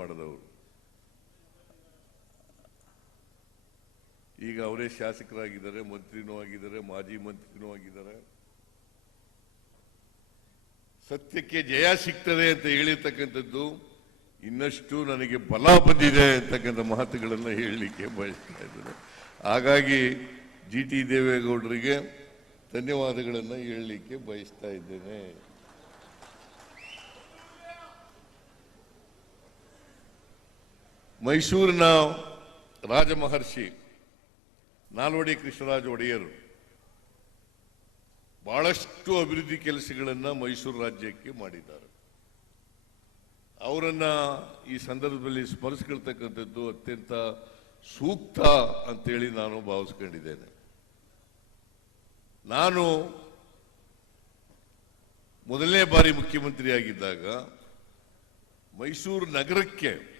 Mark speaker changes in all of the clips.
Speaker 1: ಮಾಡಿದವರು. ಈಗ ಅವರೇ ಶಾಸಕರಾಗಿದ್ದಾರೆ, ಮಂತ್ರಿನೂ ಆಗಿದ್ದಾರೆ, ಮಾಜಿ ಮಂತ್ರಿನೂ ಆಗಿದ್ದಾರೆ. ಸತ್ಯಕ್ಕೆ ಜಯ ಸಿಗ್ತದೆ ಅಂತ ಹೇಳಿರ್ತಕ್ಕಂಥದ್ದು ಇನ್ನಷ್ಟು ನನಗೆ ಬಲ ಬಂದಿದೆ ಅಂತಕ್ಕಂಥ ಮಾತುಗಳನ್ನು ಹೇಳಲಿಕ್ಕೆ ಬಯಸ್ತಾ ಇದ್ದೇನೆ. ಹಾಗಾಗಿ ಜಿ ಟಿ ದೇವೇಗೌಡರಿಗೆ ಧನ್ಯವಾದಗಳನ್ನು ಹೇಳಲಿಕ್ಕೆ ಬಯಸ್ತಾ ಇದ್ದೇನೆ. ಮೈಸೂರಿನ ರಾಜಮಹರ್ಷಿ ನಾಲ್ವಡಿ ಕೃಷ್ಣರಾಜ ಒಡೆಯರು ಬಹಳಷ್ಟು ಅಭಿವೃದ್ಧಿ ಕೆಲಸಗಳನ್ನು ಮೈಸೂರು ರಾಜ್ಯಕ್ಕೆ ಮಾಡಿದ್ದಾರೆ. ಅವರನ್ನು ಈ ಸಂದರ್ಭದಲ್ಲಿ ಸ್ಮರಿಸ್ಕೊಳ್ತಕ್ಕಂಥದ್ದು ಅತ್ಯಂತ ಸೂಕ್ತ ಅಂತೇಳಿ ನಾನು ಭಾವಿಸ್ಕೊಂಡಿದ್ದೇನೆ. ನಾನು ಮೊದಲನೇ ಬಾರಿ ಮುಖ್ಯಮಂತ್ರಿಯಾಗಿದ್ದಾಗ ಮೈಸೂರು ನಗರಕ್ಕೆ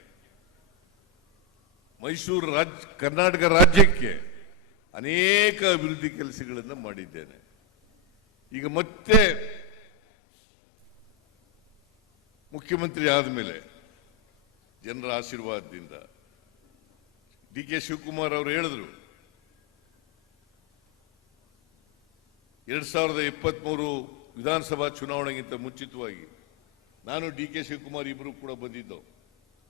Speaker 1: ಮೈಸೂರು ರಾಜ್ಯ ಕರ್ನಾಟಕ ರಾಜ್ಯಕ್ಕೆ ಅನೇಕ ಅಭಿವೃದ್ಧಿ ಕೆಲಸಗಳನ್ನು ಮಾಡಿದ್ದೇನೆ. ಈಗ ಮತ್ತೆ ಮುಖ್ಯಮಂತ್ರಿ ಆದಮೇಲೆ ಜನರ ಆಶೀರ್ವಾದದಿಂದ ಡಿ ಕೆ ಶಿವಕುಮಾರ್ ಅವರು ಹೇಳಿದ್ರು, ಎರಡ್ ಸಾವಿರದ ಇಪ್ಪತ್ಮೂರು ವಿಧಾನಸಭಾ ಚುನಾವಣೆಗಿಂತ ಮುಂಚಿತವಾಗಿ ನಾನು ಡಿ ಕೆ ಶಿವಕುಮಾರ್ ಇಬ್ಬರು ಕೂಡ ಬಂದಿದ್ದು